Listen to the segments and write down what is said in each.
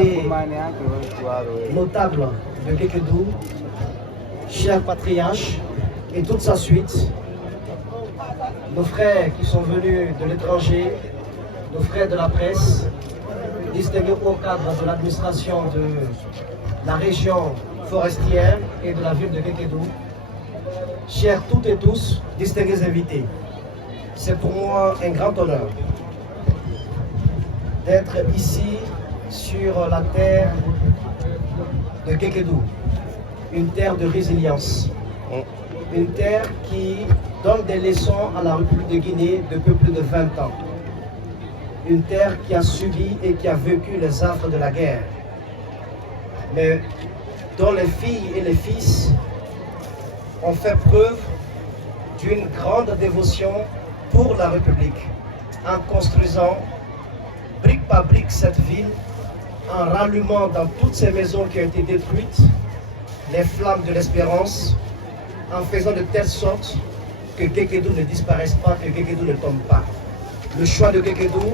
et notables de Kekedu, cher patriarche et toute sa suite, nos frères qui sont venus de l'étranger, nos frères de la presse, distingués au cadre de l'administration de la région forestière et de la ville de Kekedu, chers toutes et tous, distingués invités. C'est pour moi un grand honneur d'être ici sur la terre de Kekedu, une terre de résilience, une terre qui donne des leçons à la République de Guinée depuis plus de 20 ans, une terre qui a subi et qui a vécu les affres de la guerre, mais dont les filles et les fils ont fait preuve d'une grande dévotion pour la République, en construisant brique par brique cette ville, en rallumant dans toutes ces maisons qui ont été détruites les flammes de l'espérance, en faisant de telle sorte que Kekedu ne disparaisse pas, que Kekedu ne tombe pas. Le choix de Kekedu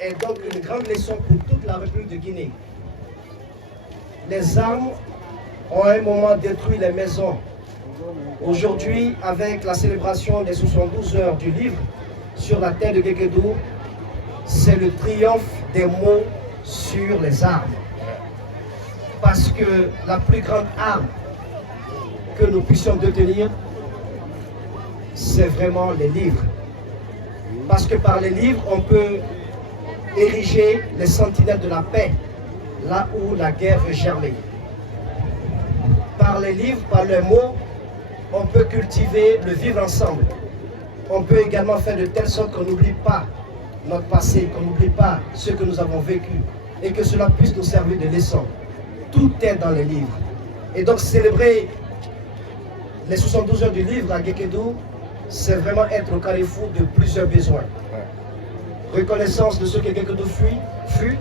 est donc une grande leçon pour toute la République de Guinée. Les armes ont à un moment détruit les maisons. Aujourd'hui, avec la célébration des 72 heures du livre sur la terre de Kekedu, c'est le triomphe des mots sur les armes. Parce que la plus grande arme que nous puissions détenir, c'est vraiment les livres. Parce que par les livres, on peut ériger les sentinelles de la paix, là où la guerre veut germer. Par les livres, par les mots, on peut cultiver le vivre ensemble. On peut également faire de telle sorte qu'on n'oublie pas notre passé, qu'on n'oublie pas ce que nous avons vécu et que cela puisse nous servir de leçon. Tout est dans les livres. Et donc célébrer les 72 heures du livre à Kekedu, c'est vraiment être au carrefour de plusieurs besoins. Reconnaissance de ce que Kekedu fut,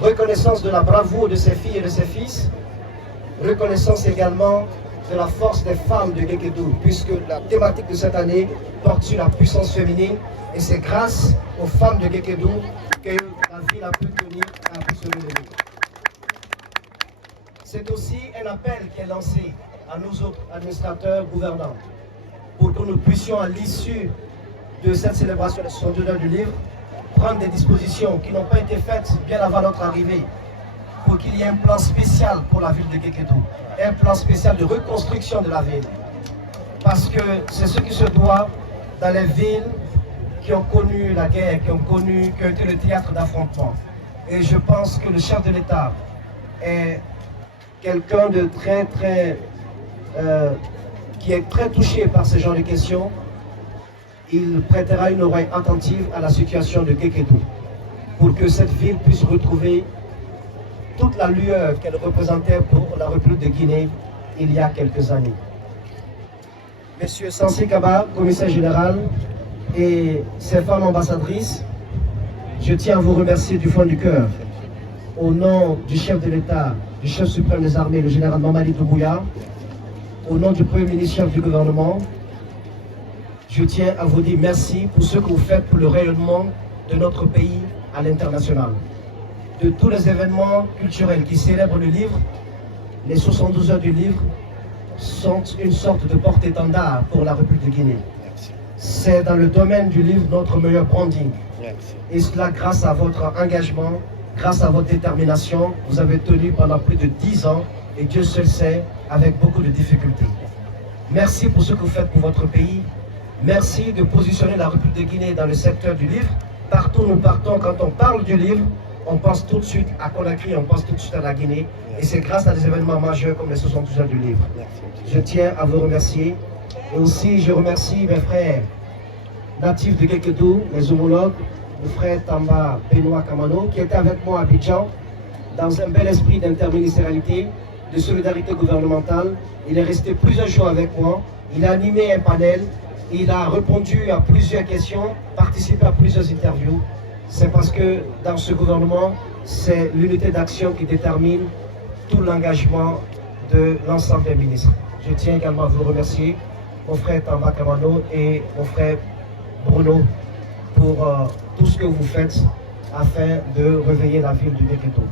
reconnaissance de la bravoure de ses filles et de ses fils, reconnaissance également de la force des femmes de Kekedu, puisque la thématique de cette année porte sur la puissance féminine, et c'est grâce aux femmes de Kekedu que la ville a pu tenir et a pu se relever. C'est aussi un appel qui est lancé à nous autres administrateurs, gouvernants, pour que nous puissions, à l'issue de cette célébration des 62 heures du livre, prendre des dispositions qui n'ont pas été faites bien avant notre arrivée, pour qu'il y ait un plan spécial pour la ville de Kekedu, un plan spécial de reconstruction de la ville. Parce que c'est ce qui se doit dans les villes qui ont connu la guerre, qui ont été le théâtre d'affrontement. Et je pense que le chef de l'État est quelqu'un de qui est très touché par ce genre de questions. Il prêtera une oreille attentive à la situation de Kekedu pour que cette ville puisse retrouver toute la lueur qu'elle représentait pour la République de Guinée il y a quelques années. Monsieur Sansi Kaba, commissaire général, et ses femmes ambassadrices, je tiens à vous remercier du fond du cœur. Au nom du chef de l'État, du chef suprême des armées, le général Mamadi Doumbouya, au nom du Premier ministre chef du gouvernement, je tiens à vous dire merci pour ce que vous faites pour le rayonnement de notre pays à l'international. De tous les événements culturels qui célèbrent le livre, les 72 heures du livre sont une sorte de porte-étendard pour la République de Guinée. C'est dans le domaine du livre notre meilleur branding. Et cela grâce à votre engagement, grâce à votre détermination. Vous avez tenu pendant plus de 10 ans, et Dieu seul sait, avec beaucoup de difficultés. Merci pour ce que vous faites pour votre pays. Merci de positionner la République de Guinée dans le secteur du livre. Partout où nous partons, quand on parle du livre, on pense tout de suite à Conakry, on pense tout de suite à la Guinée. Et c'est grâce à des événements majeurs comme les 72 heures du livre. Je tiens à vous remercier. Et aussi, je remercie mes frères natifs de Kekedu, mes homologues, le frère Tamba Benoît Kamano, qui était avec moi à Abidjan, dans un bel esprit d'interministérialité, de solidarité gouvernementale. Il est resté plusieurs jours avec moi. Il a animé un panel. Il a répondu à plusieurs questions, participé à plusieurs interviews. C'est parce que dans ce gouvernement, c'est l'unité d'action qui détermine tout l'engagement de l'ensemble des ministres. Je tiens également à vous remercier, mon frère Tamba Kamano et mon frère Bruno, pour tout ce que vous faites afin de réveiller la ville de Geketo.